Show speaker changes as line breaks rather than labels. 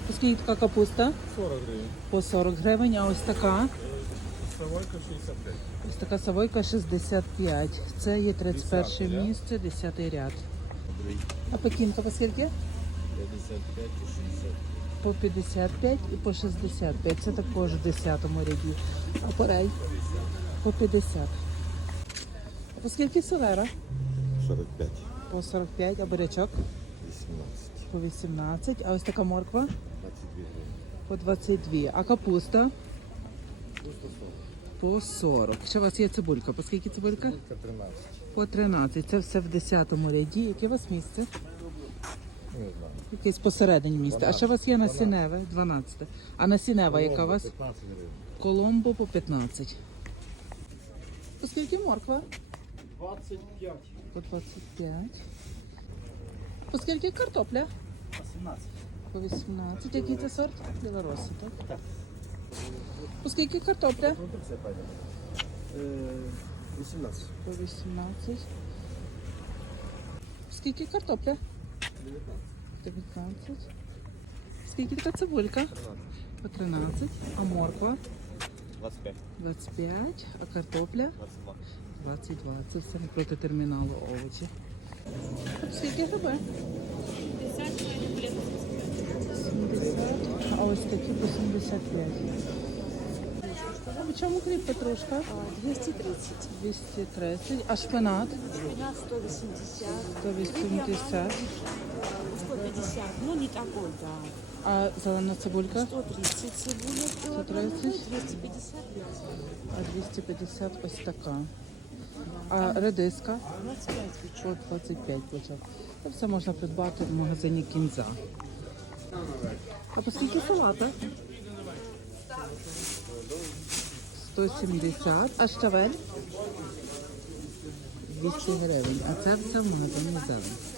Скільки така капуста?
40 гривень.
По 40 гривень, а ось така?
Савойка 65.
Ось така савойка 65. Це є 31
10-й ряд.
місце, 10 ряд. А пекінка по скільки?
55 і 60.
По 55 і по 65. Це також в 10-му ряді. А порей? По 50. А по скільки селера?
45.
По 45, а бурячок?
18.
По 18. А ось така морква?
22 гривень.
По 22. А капуста?
Пусто 40.
По 40. Ще у вас є цибулька. По скільки цибулька?
Тільки 13.
По 13. Це все в 10-му ряді. Яке у вас місце?
Не знаю.
Якесь посередині міста. А ще у вас є насінневе? 12. А насіннева яка у вас?
15 гривень.
Коломбо по 15. По скільки морква?
25.
По 25. По скільки картопля?
18.
По 18. Який це сорт? Білоросі, так?
Так.
По скільки картопля?
Продукція пойде. 18.
По 18. Скільки картопля? 19. Скільки така цибулька?
13.
По 13. А морква?
25.
25. А картопля?
22.
22. Це все проти терміналу овочі. Скільки гриби? 70. А ось такі по 75. А в чому хліб петрушка?
230.
230. А шпинат?
Шпинат 180.
180.
150. Ну, не такой, да.
А зелена цибулька?
130 цибуля.
130.
250.
А 250 ось така. А редиска?
25
По 25 почав. Це все можна придбати в магазині Кінза. А по скільки салата? 170. А щавель? 200 гривень. А це все в магазині зелень.